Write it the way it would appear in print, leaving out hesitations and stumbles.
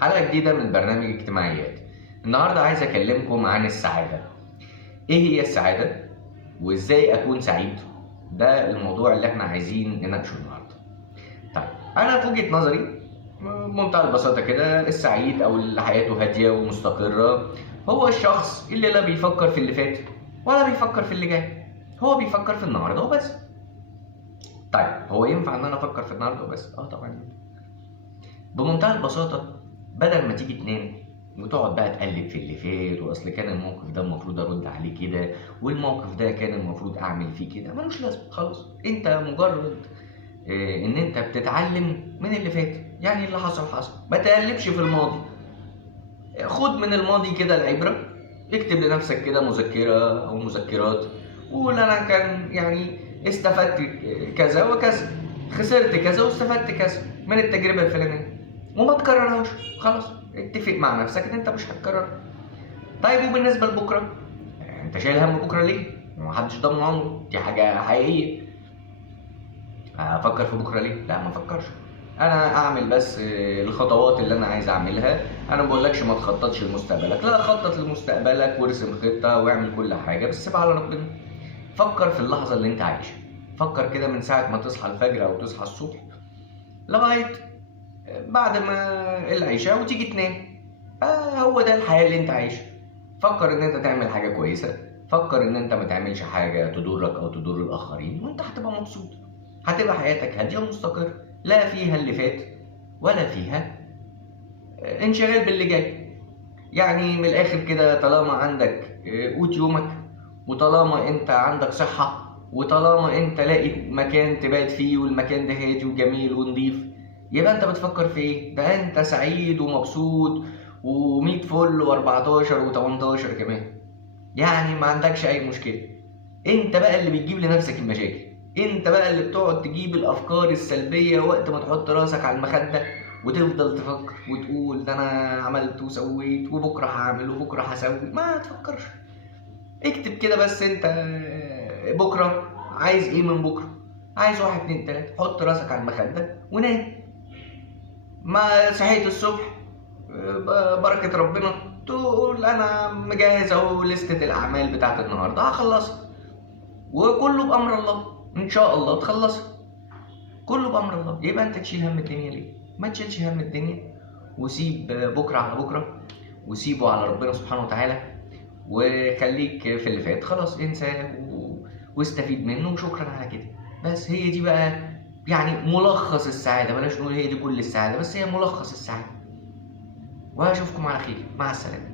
حلقة جديدة من برنامج اجتماعيات. النهاردة عايز أكلمكم عن السعادة. إيه هي السعادة؟ وإزاي أكون سعيد؟ ده الموضوع اللي إحنا عايزين نناقشه النهاردة. طيب، أنا في وجهة نظري بمنتهى البساطة كده، السعيد أو اللي حياته هادية ومستقرة هو الشخص اللي لا بيفكر في اللي فات ولا بيفكر في اللي جاي، هو بيفكر في النهاردة وبس. طيب، هو ينفع إن أنا أفكر في النهاردة وبس؟ طبعا. بمنتهى البساطة، بدل ما تيجي تنام وتقعد بقى تقلب في اللي فات، واصل كان الموقف ده المفروض ارد عليه كده، والموقف ده كان المفروض اعمل فيه كده، ملوش لازمه خلاص. انت مجرد ان انت بتتعلم من اللي فات، يعني اللي حصل حصل، ما تقلبش في الماضي. خد من الماضي كده العبره، اكتب لنفسك كده مذكره او مذكرات، وقول انا كان يعني استفدت كذا وكذا، خسرت كذا واستفدت كذا من التجربه الفلانيه، وما تكررهاش. خلاص، اتفق مع نفسك ان انت مش هتكررها. طيب، وبالنسبه لبكره، انت شايل هم بكره ليه؟ محدش ضامن عمره، دي حاجه حقيقيه. افكر في بكره ليه؟ لا، ما افكرش. انا اعمل بس الخطوات اللي انا عايز اعملها. انا ما بقولكش ما تخططش لمستقبلك، لا، خطط لمستقبلك وارسم خطه واعمل كل حاجه، بس سيبها على ربنا. فكر في اللحظه اللي انت عايشها. فكر كده من ساعه ما تصحى الفجر او تصحى الصبح لغايه بعد ما العشاء وتيجي تنام. هو ده الحياة اللي انت عايشها. فكر ان انت تعمل حاجة كويسة، فكر ان انت ما تعملش حاجة تضرك او تضر الاخرين، وانت هتبقى مبسوط. هتبقى حياتك هادية ومستقرة، لا فيها اللي فات ولا فيها انشغال باللي جاي. يعني من الاخر كده، طالما عندك قوت يومك، وطالما انت عندك صحة، وطالما انت لاقي مكان تبات فيه والمكان ده هادي وجميل ونضيف، يبقى انت بتفكر في ايه؟ ده انت سعيد ومبسوط و100 فل و14 و18 كمان، يعني ما عندكش اي مشكلة. انت بقى اللي بتجيب لنفسك المشاكل، انت بقى اللي بتقعد تجيب الافكار السلبية وقت ما تحط راسك على المخدة وتفضل تفكر وتقول ده انا عملت وسويت وبكرة هعمل وبكرة هسوي. ما تفكرش، اكتب كده بس انت بكرة عايز ايه من بكرة. عايز 1 2 3، حط راسك على المخدة ونام. ما صحيت الصبح بركة ربنا تقول انا مجهز اهو لستة الاعمال بتاعت النهاردة هخلصها، وكله بامر الله، ان شاء الله تخلصها. كله بامر الله. يبقى انت تشيل هم الدنيا ليه؟ ما تشيلش هم الدنيا، وسيب بكرة على بكرة، وسيبه على ربنا سبحانه وتعالى، وخليك في اللي فات خلاص انساه واستفيد منه وشكرا على كده. بس هي دي بقى يعني ملخص السعادة. بلاش نقول هي دي كل السعادة، بس هي ملخص السعادة. واشوفكم على خير، مع السلامة.